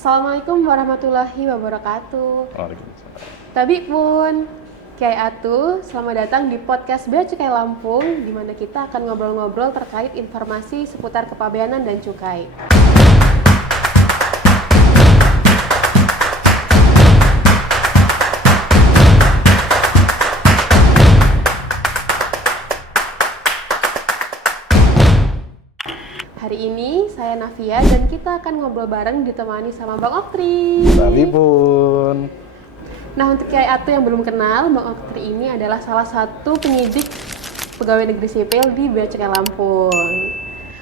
Assalamualaikum warahmatullahi wabarakatuh. Waalaikumsalam. Tabi pun, Kiai Atu, selamat datang di podcast Bea Cukai Lampung, di mana kita akan ngobrol-ngobrol terkait informasi seputar kepabeanan dan cukai. Hari ini saya Navia dan kita akan ngobrol bareng ditemani sama Bang Oktri. Tapi pun. Nah, untuk Kiai Atu yang belum kenal, Bang Oktri ini adalah salah satu penyidik pegawai negeri sipil di Bea Cukai Lampung.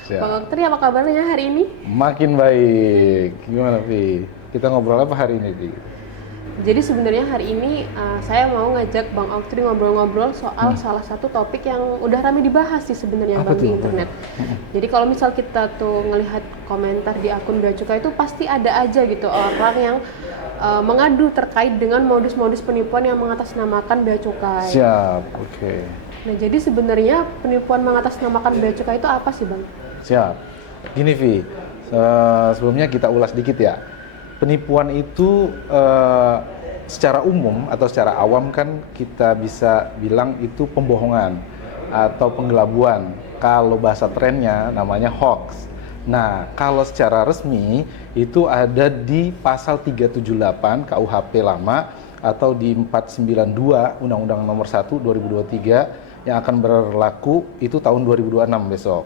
Siap. Bang Oktri, apa kabarnya hari ini? Makin baik. Gimana, Vi? Kita ngobrol apa hari ini, Vi? Jadi sebenarnya hari ini saya mau ngajak Bang Oktri ngobrol-ngobrol soal salah satu topik yang udah ramai dibahas sih sebenarnya Apa Bang tuh? di internet. Jadi kalau misal kita tuh ngelihat komentar di akun Bea Cukai itu pasti ada aja gitu orang yang mengadu terkait dengan modus-modus penipuan yang mengatasnamakan Bea Cukai. Siap, oke. Nah, jadi sebenarnya penipuan mengatasnamakan Bea Cukai itu apa sih, Bang? Siap. Gini, Vi. Sebelumnya kita ulas dikit ya. Penipuan itu secara umum atau secara awam kan kita bisa bilang itu pembohongan atau penggelabuan. Kalau bahasa trennya namanya hoax. Nah, kalau secara resmi itu ada di pasal 378 KUHP lama atau di 492 Undang-Undang Nomor 1 2023 yang akan berlaku itu tahun 2026 besok.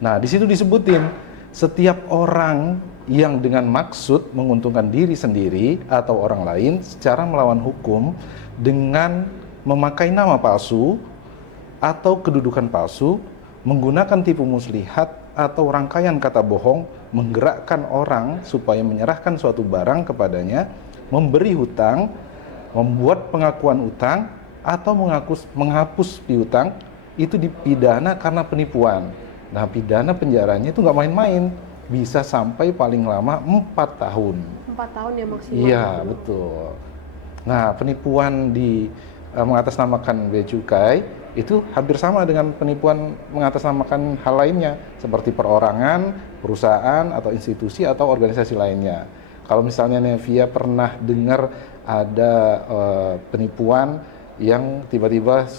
Nah, di situ disebutin setiap orang yang dengan maksud menguntungkan diri sendiri atau orang lain secara melawan hukum dengan memakai nama palsu atau kedudukan palsu, menggunakan tipu muslihat atau rangkaian kata bohong, menggerakkan orang supaya menyerahkan suatu barang kepadanya, memberi hutang, membuat pengakuan utang, atau menghapus piutang, itu dipidana karena penipuan. Nah, pidana penjaranya itu nggak main-main, bisa sampai paling lama 4 tahun. 4 tahun ya maksimal. Iya, betul. Nah, penipuan di mengatasnamakan Bea Cukai itu hampir sama dengan penipuan mengatasnamakan hal lainnya seperti perorangan, perusahaan atau institusi atau organisasi lainnya. Kalau misalnya Nevia pernah dengar ada penipuan yang tiba-tiba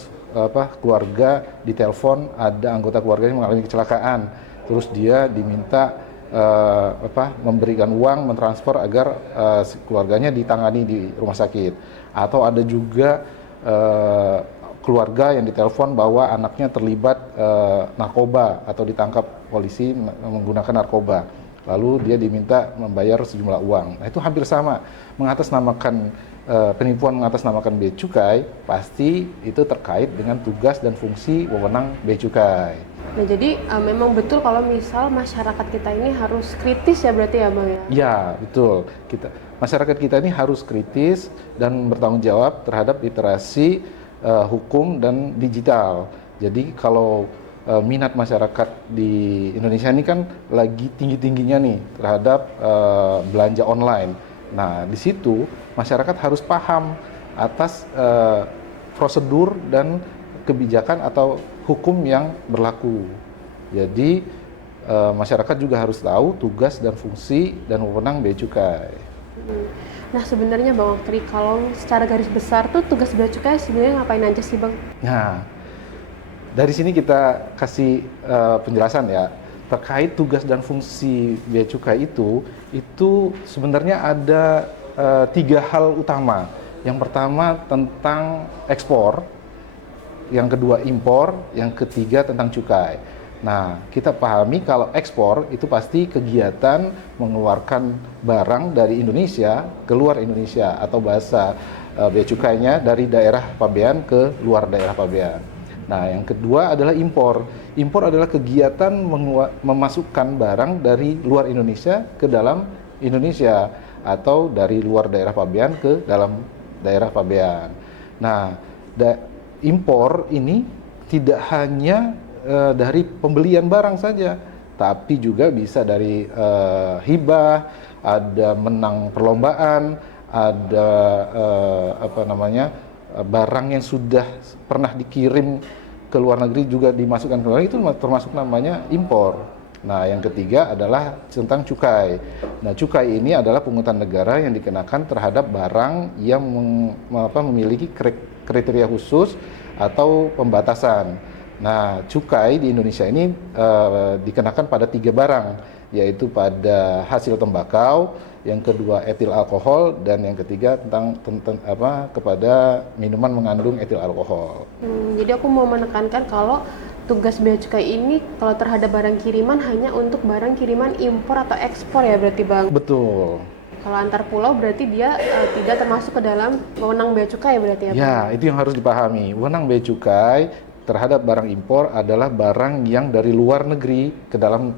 keluarga ditelepon ada anggota keluarganya mengalami kecelakaan, terus dia diminta memberikan uang, mentransfer agar keluarganya ditangani di rumah sakit. Atau ada juga keluarga yang ditelepon bahwa anaknya terlibat narkoba atau ditangkap polisi menggunakan narkoba, lalu dia diminta membayar sejumlah uang. Nah, itu hampir sama, mengatasnamakan penipuan mengatasnamakan Bea Cukai pasti itu terkait dengan tugas dan fungsi wewenang Bea Cukai. Nah, jadi memang betul kalau misal masyarakat kita ini harus kritis ya berarti ya, Bang ya? Ya, betul. Masyarakat kita ini harus kritis dan bertanggung jawab terhadap literasi hukum dan digital. Jadi kalau minat masyarakat di Indonesia ini kan lagi tinggi-tingginya nih terhadap belanja online. Nah, di situ masyarakat harus paham atas prosedur dan kebijakan atau hukum yang berlaku. Jadi masyarakat juga harus tahu tugas dan fungsi dan wewenang Bea Cukai. Nah, sebenarnya Bang Oktri, kalau secara garis besar tuh tugas Bea Cukai sebenarnya ngapain aja sih, Bang? Nah, dari sini kita kasih penjelasan ya terkait tugas dan fungsi Bea Cukai itu sebenarnya ada 3 hal utama. Yang pertama tentang ekspor, yang kedua impor, yang ketiga tentang cukai. Nah, kita pahami kalau ekspor itu pasti kegiatan mengeluarkan barang dari Indonesia ke luar Indonesia atau bahasa Bea Cukainya dari daerah pabean ke luar daerah pabean. Nah, yang kedua adalah impor. Impor adalah kegiatan memasukkan barang dari luar Indonesia ke dalam Indonesia atau dari luar daerah pabean ke dalam daerah pabean. Nah, impor ini tidak hanya dari pembelian barang saja, tapi juga bisa dari hibah, ada menang perlombaan, ada barang yang sudah pernah dikirim ke luar negeri juga dimasukkan ke luar, itu termasuk namanya impor. Nah, yang ketiga adalah tentang cukai. Nah, cukai ini adalah pungutan negara yang dikenakan terhadap barang yang memiliki kriteria khusus atau pembatasan. Nah, cukai di Indonesia ini dikenakan pada 3 barang, yaitu pada hasil tembakau, yang kedua etil alkohol, dan yang ketiga kepada minuman mengandung etil alkohol. Jadi aku mau menekankan kalau tugas bea cukai ini kalau terhadap barang kiriman hanya untuk barang kiriman impor atau ekspor ya berarti Bang? Betul. Kalau antar pulau berarti dia tidak termasuk ke dalam wewenang bea cukai berarti ya Bang? Ya, itu yang harus dipahami. Wewenang bea cukai terhadap barang impor adalah barang yang dari luar negeri ke dalam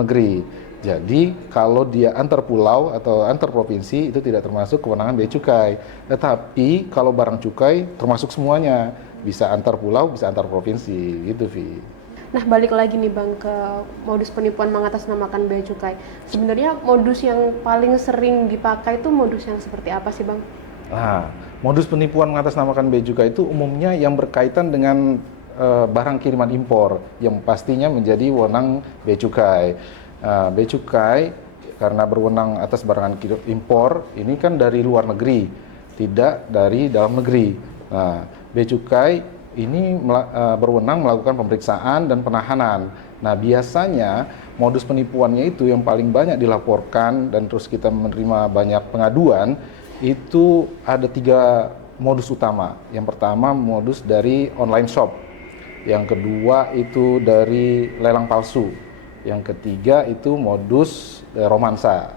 negeri. Jadi kalau dia antar pulau atau antar provinsi itu tidak termasuk kewenangan bea cukai. Tetapi kalau barang cukai termasuk semuanya, bisa antar pulau, bisa antar provinsi, gitu Vi. Nah, balik lagi nih Bang ke modus penipuan mengatasnamakan bea cukai. Sebenarnya modus yang paling sering dipakai itu modus yang seperti apa sih Bang? Nah, modus penipuan mengatasnamakan bea cukai itu umumnya yang berkaitan dengan barang kiriman impor yang pastinya menjadi wewenang bea cukai. Bea cukai karena berwenang atas barang impor ini kan dari luar negeri, tidak dari dalam negeri. Nah, bea cukai ini berwenang melakukan pemeriksaan dan penahanan. Nah, biasanya modus penipuannya itu yang paling banyak dilaporkan dan terus kita menerima banyak pengaduan itu ada 3 modus utama. Yang pertama modus dari online shop, yang kedua itu dari lelang palsu, yang ketiga itu modus romansa.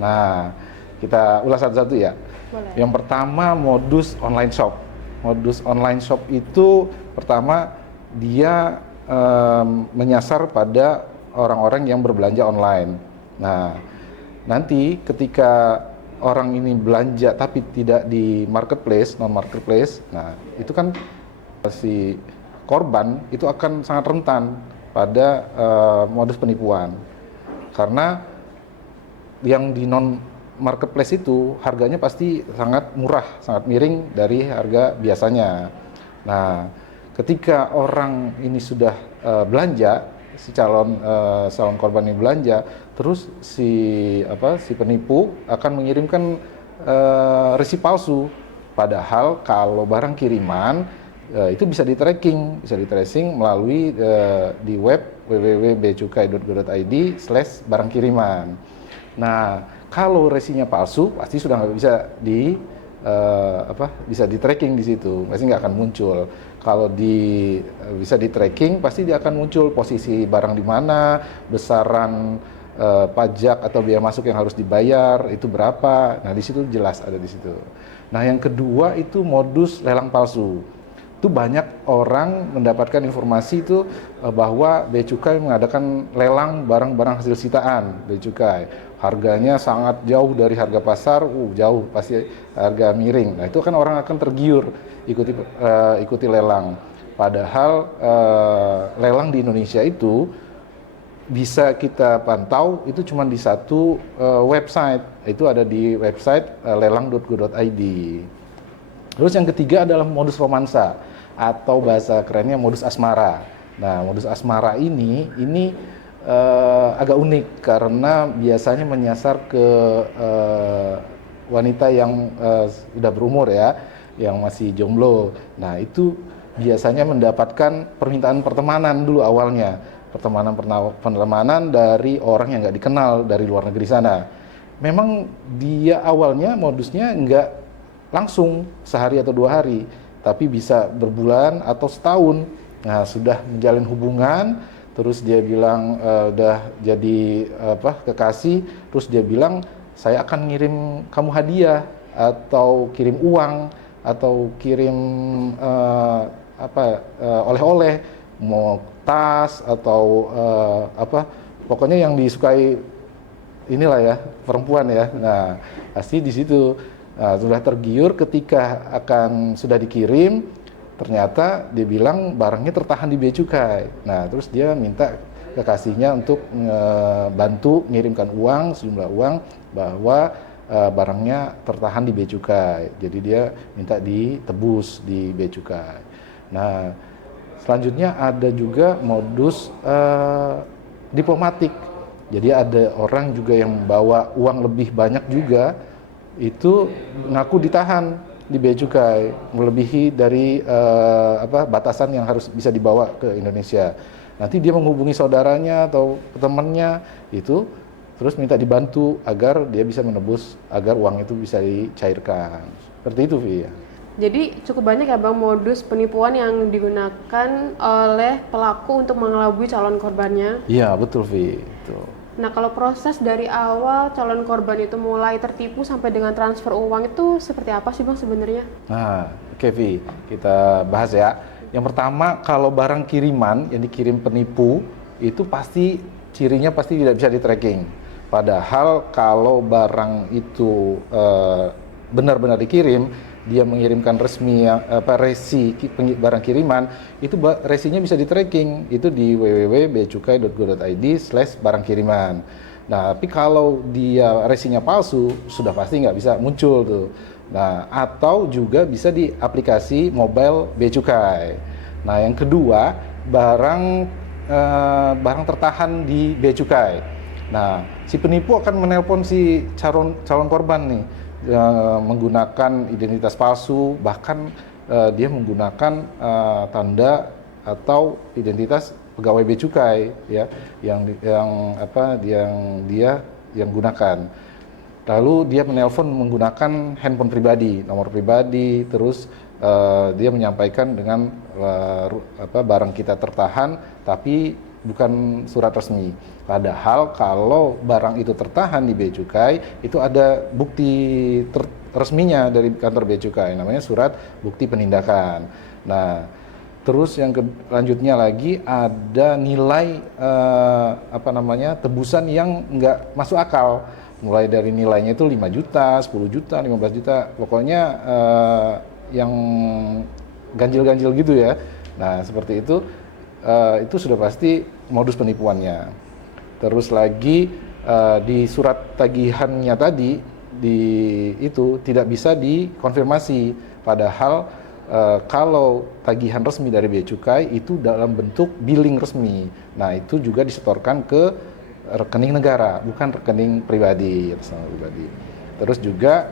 Nah, kita ulas satu-satu ya. Boleh. Yang pertama modus online shop. Modus online shop itu pertama dia menyasar pada orang-orang yang berbelanja online. Nah, nanti ketika orang ini belanja tapi tidak di marketplace, non marketplace, nah itu kan si korban itu akan sangat rentan pada modus penipuan, karena yang di non marketplace itu harganya pasti sangat murah, sangat miring dari harga biasanya. Nah, ketika orang ini sudah belanja, si calon korban ini belanja, terus si penipu akan mengirimkan resi palsu. Padahal kalau barang kiriman itu bisa di-tracing melalui di web www.beacukai.go.id/barang kiriman. Nah, kalau resinya palsu pasti sudah nggak bisa bisa di-tracking di situ, pasti nggak akan muncul. Kalau bisa di-tracking pasti dia akan muncul posisi barang di mana, besaran pajak atau biaya masuk yang harus dibayar itu berapa. Nah, di situ jelas ada di situ. Nah, yang kedua itu modus lelang palsu. Itu banyak orang mendapatkan informasi itu bahwa Bea Cukai mengadakan lelang barang-barang hasil sitaan Bea Cukai. Harganya sangat jauh dari harga pasar, jauh, pasti harga miring. Nah, itu kan orang akan tergiur ikuti lelang. Padahal lelang di Indonesia itu bisa kita pantau itu cuma di satu website, itu ada di website lelang.go.id. Terus yang ketiga adalah modus romansa atau bahasa kerennya modus asmara. Nah, modus asmara ini agak unik karena biasanya menyasar ke wanita yang sudah berumur ya, yang masih jomblo. Nah, itu biasanya mendapatkan permintaan pertemanan dulu awalnya. Pertemanan dari orang yang nggak dikenal dari luar negeri sana. Memang dia awalnya modusnya nggak langsung sehari atau 2 hari, tapi bisa berbulan atau setahun. Nah, sudah menjalin hubungan, terus dia bilang udah jadi kekasih, terus dia bilang saya akan ngirim kamu hadiah atau kirim uang atau kirim oleh-oleh, mau tas atau pokoknya yang disukai inilah ya perempuan ya. Nah, pasti di situ sudah tergiur ketika sudah dikirim, ternyata dia bilang barangnya tertahan di bea cukai. Nah, terus dia minta kekasihnya untuk bantu mengirimkan sejumlah uang bahwa barangnya tertahan di bea cukai. Jadi dia minta ditebus di bea cukai. Nah, Selanjutnya ada juga modus diplomatik. Jadi ada orang juga yang membawa uang lebih banyak juga, itu ngaku ditahan di bea cukai melebihi dari batasan yang harus bisa dibawa ke Indonesia. Nanti dia menghubungi saudaranya atau temannya itu, terus minta dibantu agar dia bisa menebus agar uang itu bisa dicairkan. Seperti itu, Vi. Jadi cukup banyak ya Bang modus penipuan yang digunakan oleh pelaku untuk mengelabui calon korbannya. Iya, betul, Vi. Itu. Nah, kalau proses dari awal calon korban itu mulai tertipu sampai dengan transfer uang itu seperti apa sih Bang sebenarnya? Nah, oke, Vi, kita bahas ya. Yang pertama, kalau barang kiriman yang dikirim penipu itu pasti cirinya pasti tidak bisa di-tracking. Padahal kalau barang itu benar-benar dikirim, dia mengirimkan resmi resi barang kiriman, itu resinya bisa di-tracking, itu di www.beacukai.go.id/barang kiriman. Nah, tapi kalau dia resinya palsu, sudah pasti nggak bisa muncul tuh. Nah, atau juga bisa di aplikasi mobile Bea Cukai. Nah, yang kedua, barang tertahan di Bea Cukai. Nah, si penipu akan menelpon si calon korban nih, menggunakan identitas palsu, bahkan dia menggunakan tanda atau identitas pegawai bea cukai ya, yang dia gunakan. Lalu dia menelpon menggunakan handphone pribadi, nomor pribadi, terus dia menyampaikan dengan barang kita tertahan, tapi bukan surat resmi. Padahal kalau barang itu tertahan di Bea Cukai, itu ada bukti resminya dari kantor Bea Cukai, namanya surat bukti penindakan. Nah, terus yang selanjutnya lagi ada nilai tebusan yang nggak masuk akal. Mulai dari nilainya itu 5 juta, 10 juta, 15 juta, pokoknya yang ganjil-ganjil gitu ya. Nah, seperti itu sudah pasti modus penipuannya. Terus lagi di surat tagihannya tadi itu tidak bisa dikonfirmasi, padahal kalau tagihan resmi dari Bea Cukai itu dalam bentuk billing resmi. Nah, itu juga disetorkan ke rekening negara, bukan rekening pribadi. Terus juga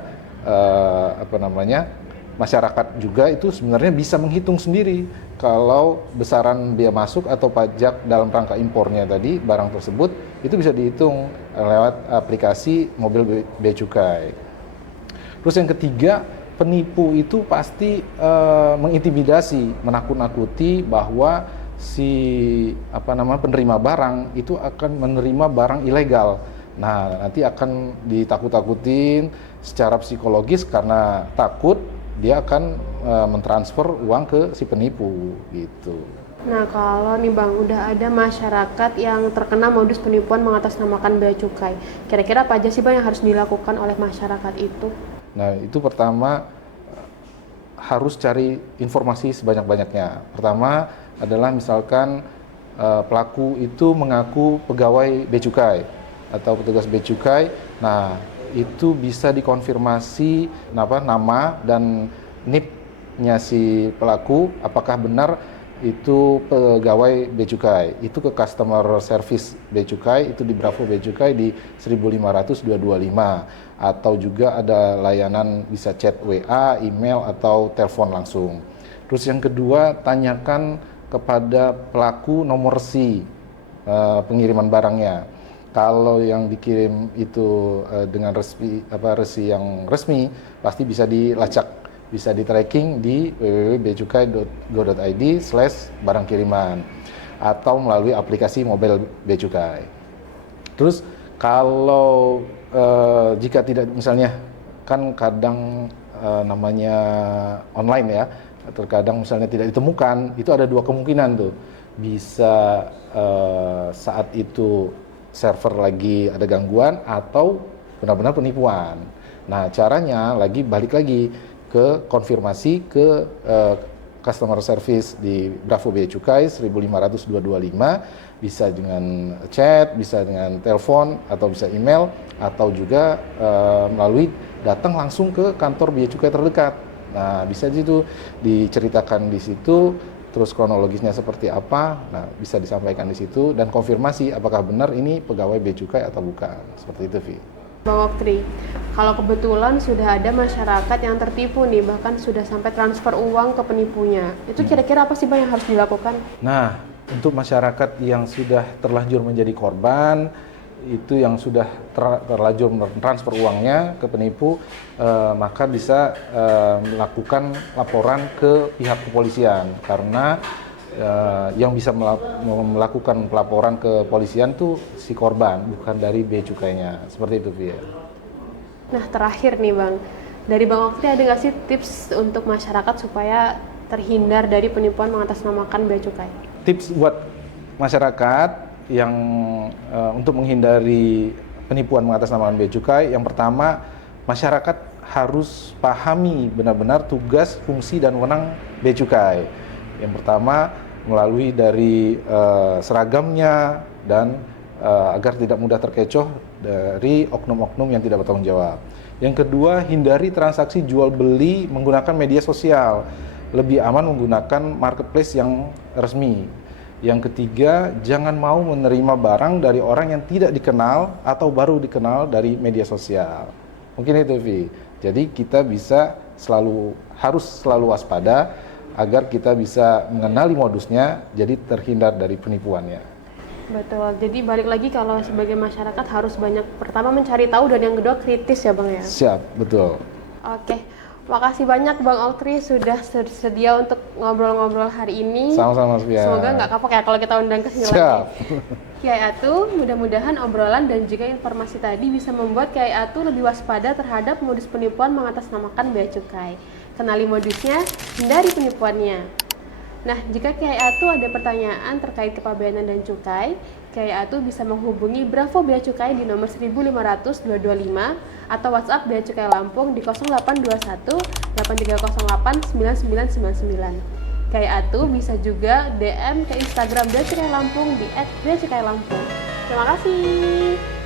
masyarakat juga itu sebenarnya bisa menghitung sendiri kalau besaran biaya masuk atau pajak dalam rangka impornya tadi barang tersebut itu bisa dihitung lewat aplikasi mobil Bea Cukai. Terus yang ketiga, penipu itu pasti mengintimidasi, menakut-nakuti bahwa si penerima barang itu akan menerima barang ilegal. Nah, nanti akan ditakut-takutin secara psikologis karena takut dia akan mentransfer uang ke si penipu gitu. Nah, kalau nih Bang, udah ada masyarakat yang terkena modus penipuan mengatasnamakan Bea Cukai, kira-kira apa aja sih Bang yang harus dilakukan oleh masyarakat itu? Nah, itu pertama harus cari informasi sebanyak-banyaknya. Pertama adalah misalkan pelaku itu mengaku pegawai Bea Cukai atau petugas Bea Cukai. Nah, itu bisa dikonfirmasi nama dan NIP-nya si pelaku apakah benar itu pegawai Bea Cukai. Itu ke customer service Bea Cukai, itu di Bravo Bea Cukai di 1500225, atau juga ada layanan bisa chat WA, email atau telepon langsung. Terus yang kedua, tanyakan kepada pelaku nomor resi pengiriman barangnya. Kalau yang dikirim itu dengan resi yang resmi, pasti bisa dilacak, bisa di-tracking di www.beacukai.go.id/barang kiriman atau melalui aplikasi mobile Bea Cukai. Terus kalau jika tidak, misalnya kan kadang namanya online ya, terkadang misalnya tidak ditemukan, itu ada dua kemungkinan tuh. Bisa saat itu server lagi ada gangguan atau benar-benar penipuan. Nah, caranya balik lagi ke konfirmasi ke customer service di Bravo Bea Cukai 1500225, bisa dengan chat, bisa dengan telepon, atau bisa email, atau juga melalui datang langsung ke kantor Bea Cukai terdekat. Nah, bisa itu diceritakan di situ, terus kronologisnya seperti apa, nah bisa disampaikan di situ dan konfirmasi apakah benar ini pegawai Bea Cukai atau bukan, seperti itu, Vi. Bang Oktri, kalau kebetulan sudah ada masyarakat yang tertipu nih, bahkan sudah sampai transfer uang ke penipunya, itu kira-kira apa sih Bang yang harus dilakukan? Nah, untuk masyarakat yang sudah terlanjur menjadi korban, itu yang sudah terlanjur transfer uangnya ke penipu, maka bisa melakukan laporan ke pihak kepolisian, karena yang bisa melakukan pelaporan ke polisian tuh si korban, bukan dari Bea Cukainya, seperti itu, Via. Nah, terakhir nih Bang, dari Bang Oktri ada nggak sih tips untuk masyarakat supaya terhindar dari penipuan mengatasnamakan Bea Cukai? Tips buat masyarakat yang untuk menghindari penipuan mengatasnamakan Bea Cukai, yang pertama, masyarakat harus pahami benar-benar tugas, fungsi, dan wewenang Bea Cukai. Yang pertama, melalui dari seragamnya dan agar tidak mudah terkecoh dari oknum-oknum yang tidak bertanggung jawab. Yang kedua, hindari transaksi jual beli menggunakan media sosial. Lebih aman menggunakan marketplace yang resmi. Yang ketiga, jangan mau menerima barang dari orang yang tidak dikenal atau baru dikenal dari media sosial. Mungkin itu, Vi. Jadi kita harus selalu waspada agar kita bisa mengenali modusnya, jadi terhindar dari penipuannya. Betul, jadi balik lagi kalau sebagai masyarakat harus banyak pertama mencari tahu dan yang kedua kritis ya Bang ya? Siap, betul. Oke, makasih banyak Bang Oktri sudah sedia untuk ngobrol-ngobrol hari ini. Sama-sama, Sofia. Semoga nggak kapok ya kalau kita undang ke sini lagi. Kiai Atu, mudah-mudahan obrolan dan juga informasi tadi bisa membuat Kiai Atu lebih waspada terhadap modus penipuan mengatasnamakan Bea Cukai. Kenali modusnya, hindari penipuannya. Nah, jika Kiai Atu ada pertanyaan terkait kepabeanan dan cukai, Kiai Atu bisa menghubungi Bravo Bea Cukai di nomor 1500225 atau WhatsApp Bea Cukai Lampung di 0821 8308 9999. Kiai Atu bisa juga DM ke Instagram Bea Cukai Lampung di @beacukailampung. Terima kasih.